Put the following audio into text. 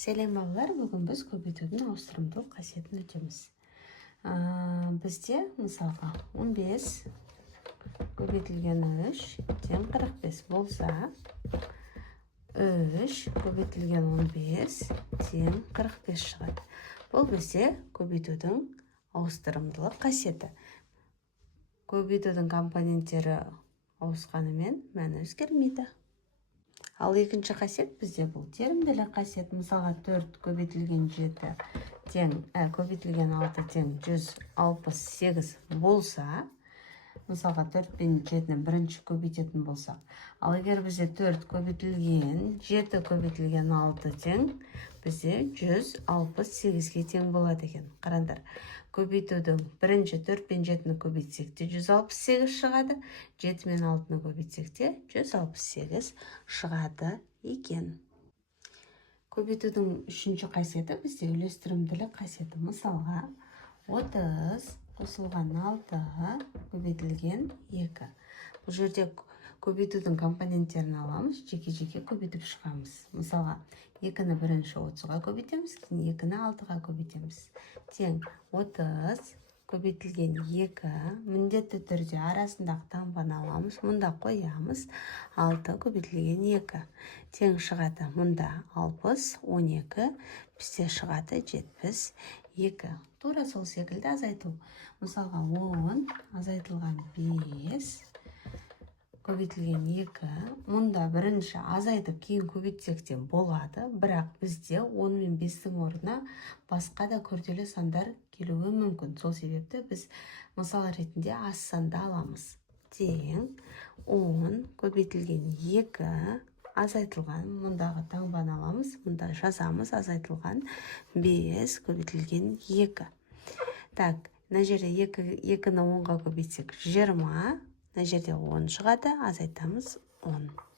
Сәлем балалар, бүгін біз көбейтудің ауыстырымдылық қасиетін өтеміз. Бізде мысалға 15 көбейтілген 3 тең 45 болса, 3 көбейтілген 15 тең 45 шығады. Бұл бізде көбейтудің ауыстырымдылық қасиеті. Көбейтудің компоненттері ауысқанымен мәні өзгермейді. Ал екінші қасиет бізде бұл терімділік қасиет. Мысалға 4 көбейтілген 7 тең, көбейтілген 6 тең 168 болса, мысалға 4 пен 7-ні бірінші көбейтетін болсақ. Ал егер бізде 4 көбейтілген 7 көбейтілген 6 тең, бізде 168-ге тең болады екен. Қараңдар, көбейтудің бірінші 4 пен 7-ні көбейтсек те 168 шығады, 7 мен 6-ны көбейтсек те 168 шығады екен. Көбейтудің үшінші қасиеті бізде үлестірімділік қасиеті. Мысалға 30 қосылған 6 көбейтілген 2. Бұл жерде көбейтудің компоненттерін аламыз, жеке-жеке көбейтіп шығамыз. Мысалға 2-ні бірінші 30-ға көбейтеміз, 2-ні 6-ға көбейтеміз. Тең 30 көбейтілген 2, міндетті түрде арасындағы таңбаны аламыз, мұнда қоямыз, 6 көбейтілген 2. Тең шығады мұнда 60, 12, бізде шығады 72. Тура сол секілді азайту. Мысалға 10 азайтылған 5 көбейтілген 2, мұнда бірінші азайтып кейін көбейтсек те болады, бірақ бізде 10 мен 5-дің орнына басқа да күрделі сандар келуі мүмкін. Сол себепті біз мысал ретінде аз санды аламыз. Тең 10 көбейтілген 2 азайтылған, мұндағы таңбаны аламыз, мұнда жазамыз азайтылған 5 көбейтілген 2. Так, мына жерде 2-ні 10-ға көбейтсек 20, мына жерде 10 шығады, азайтамыз 10.